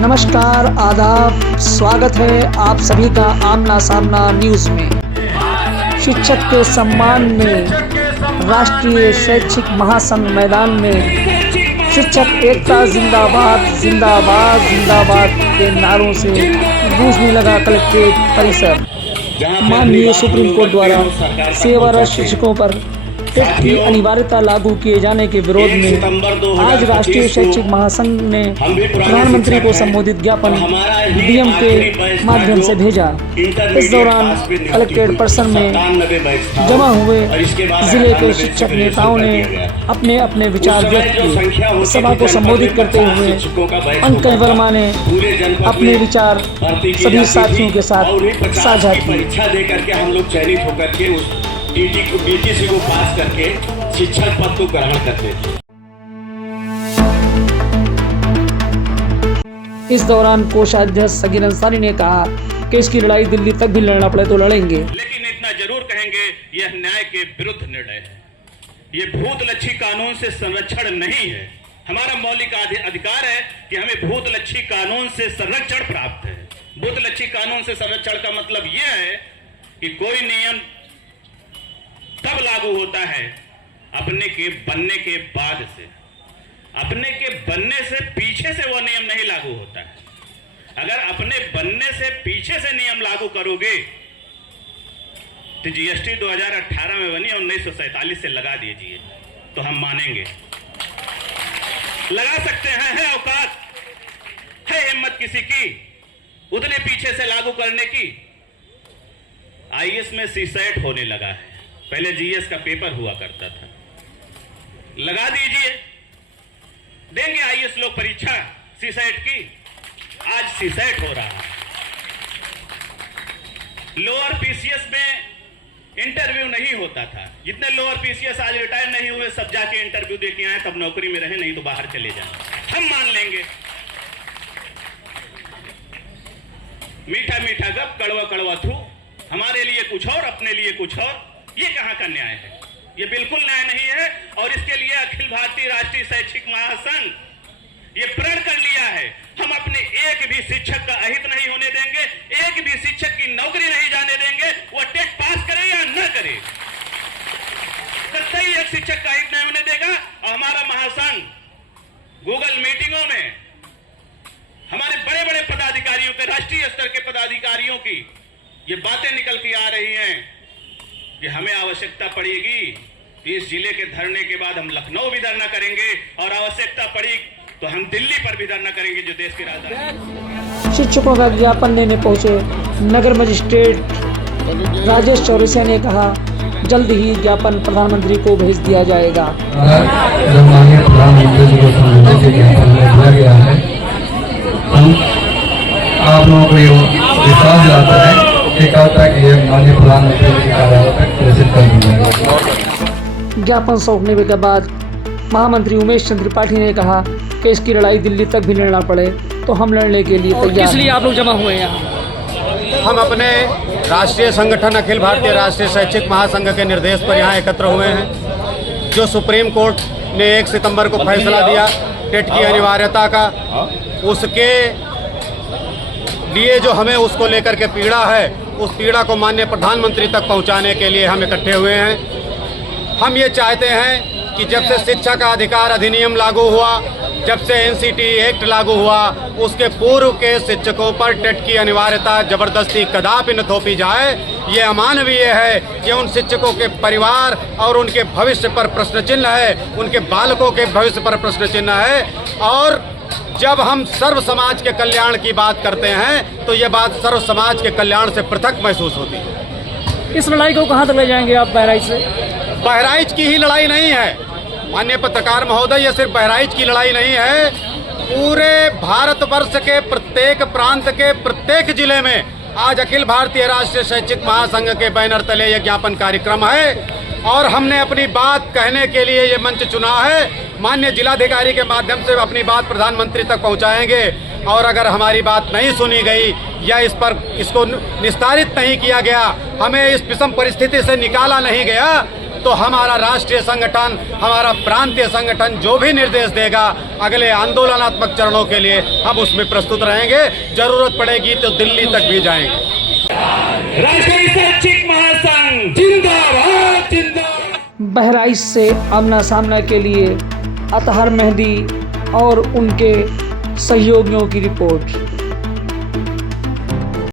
नमस्कार, आदाब, स्वागत है आप सभी का आमना सामना न्यूज़ में। शिक्षक के सम्मान में राष्ट्रीय शैक्षिक महासंघ मैदान में शिक्षक एकता जिंदाबाद जिंदाबाद जिंदाबाद के नारों से गूंजने लगा कलेक्ट्रेट परिसर। माननीय सुप्रीम कोर्ट द्वारा सेवारत शिक्षकों पर टेट की अनिवार्यता लागू किए जाने के विरोध में आज राष्ट्रीय शैक्षिक महासंघ ने प्रधानमंत्री को संबोधित ज्ञापन डीएम के माध्यम से भेजा। इस दौरान कलेक्ट्रेट परिसर में जमा हुए जिले के शिक्षक नेताओं ने अपने अपने विचार व्यक्त किए। सभा को संबोधित करते हुए पंकज वर्मा ने अपने विचार सभी साथियों के साथ साझा किए। बीटीसी को पास करके शिक्षक पद को ग्रहण करते थे। इस दौरान कोषाध्यक्ष सगीर अंसारी ने कहा कि इसकी लड़ाई दिल्ली तक भी लड़ना पड़े तो लड़ेंगे, लेकिन इतना जरूर कहेंगे यह न्याय के विरुद्ध निर्णय है। ये भूतलक्षी कानून से संरक्षण नहीं है। हमारा मौलिक अधिकार है कि हमें भूतलक्षी कानून से संरक्षण प्राप्त है। भूतलक्षी कानून से संरक्षण का मतलब यह है कि कोई नियम तब लागू होता है अपने के बनने के बाद से। अपने के बनने से पीछे से वो नियम नहीं लागू होता है। अगर अपने बनने से पीछे से नियम लागू करोगे तो जीएसटी 2018 में बनी, 1947 से लगा दीजिए तो हम मानेंगे। लगा सकते हैं, है औकात, है हिम्मत किसी की उतने पीछे से लागू करने की। आईएएस में सीसेट होने लगा है, पहले जीएस का पेपर हुआ करता था। लगा दीजिए, देंगे आईएएस लोग परीक्षा सीसेट की। आज सीसेट हो रहा है। लोअर पीसीएस में इंटरव्यू नहीं होता था। जितने लोअर पीसीएस आज रिटायर नहीं हुए सब जाके इंटरव्यू दे के आए, तब नौकरी में रहे, नहीं तो बाहर चले जाए। हम मान लेंगे। मीठा मीठा गप, कड़वा कड़वा थू, हमारे लिए कुछ और, अपने लिए कुछ और। ये कहां का न्याय है? ये बिल्कुल न्याय नहीं है। और इसके लिए अखिल भारतीय राष्ट्रीय शैक्षिक महासंघ ये प्रण कर लिया है, हम अपने एक भी शिक्षक का अहित नहीं होने देंगे, एक भी शिक्षक की नौकरी नहीं जाने देंगे। वो टेट पास करे या न करे, कतई एक शिक्षक का अहित नहीं होने देगा। और हमारा महासंघ गूगल मीटिंगों में हमारे बड़े बड़े पदाधिकारियों के, राष्ट्रीय स्तर के पदाधिकारियों की ये बातें निकल के आ रही हैं कि हमें आवश्यकता पड़ेगी तो इस जिले के धरने के बाद हम लखनऊ भी धरना करेंगे, और आवश्यकता पड़ी तो हम दिल्ली पर भी धरना करेंगे, जो देश की राजधानी। शिक्षकों का ज्ञापन देने पहुंचे नगर मजिस्ट्रेट राजेश चौरसिया ने कहा, जल्द ही ज्ञापन प्रधानमंत्री को भेज दिया जाएगा। माननीय प्रधानमंत्री जी को संबोधित के ज्ञापन दिया गया है। हम आप लोगों को ये विश्वास दिलाता है कि ये माननीय प्रधानमंत्री जी के कार्यालय तक प्रेषित कर दी जाएगी। ज्ञापन सौंपने के बाद महामंत्री उमेश चंद्र त्रिपाठी ने कहा कि इसकी लड़ाई दिल्ली तक भी लड़ना पड़े तो हम लड़ने के लिए तैयार हैं। किस लिए आप लोग जमा हुए हैं यहाँ? हम अपने राष्ट्रीय संगठन अखिल भारतीय राष्ट्रीय शैक्षिक महासंघ के निर्देश पर यहाँ एकत्र हुए हैं। जो सुप्रीम कोर्ट ने 1 सितंबर को फैसला दिया टेट की अनिवार्यता का, उसके लिए जो हमें उसको लेकर के पीड़ा है, उस पीड़ा को माननीय प्रधानमंत्री तक पहुंचाने के लिए हम इकट्ठे हुए हैं। हम ये चाहते हैं कि जब से शिक्षा का अधिकार अधिनियम लागू हुआ, जब से एनसीटी एक्ट लागू हुआ, उसके पूर्व के शिक्षकों पर टेट की अनिवार्यता जबरदस्ती कदापि न थोपी जाए। ये अमानवीय है कि उन शिक्षकों के परिवार और उनके भविष्य पर प्रश्न चिन्ह है, उनके बालकों के भविष्य पर प्रश्न चिन्ह है। और जब हम सर्व समाज के कल्याण की बात करते हैं तो ये बात सर्व समाज के कल्याण से पृथक महसूस होती है। इस लड़ाई को कहां तक ले जाएंगे आप? बहराइच से? बहराइच की ही लड़ाई नहीं है माननीय पत्रकार महोदय, ये सिर्फ बहराइच की लड़ाई नहीं है। पूरे भारतवर्ष के प्रत्येक प्रांत के प्रत्येक जिले में आज अखिल भारतीय राष्ट्रीय शैक्षिक महासंघ के बैनर तले यह ज्ञापन कार्यक्रम है। और हमने अपनी बात कहने के लिए ये मंच चुना है। माननीय जिलाधिकारी के माध्यम से अपनी बात प्रधानमंत्री तक पहुंचाएंगे, और अगर हमारी बात नहीं सुनी गई या इसको निस्तारित नहीं किया गया, हमें इस विषम परिस्थिति से निकाला नहीं गया, तो हमारा राष्ट्रीय संगठन, हमारा प्रांतीय संगठन जो भी निर्देश देगा अगले आंदोलनात्मक चरणों के लिए हम उसमें प्रस्तुत रहेंगे। जरूरत पड़ेगी तो दिल्ली तक भी जाएंगे। राष्ट्रीय शैक्षिक महासंघ जिंदाबाद जिंदाबाद। बहराइच से आमना सामना के लिए अतहर मेहदी और उनके सहयोगियों की रिपोर्ट।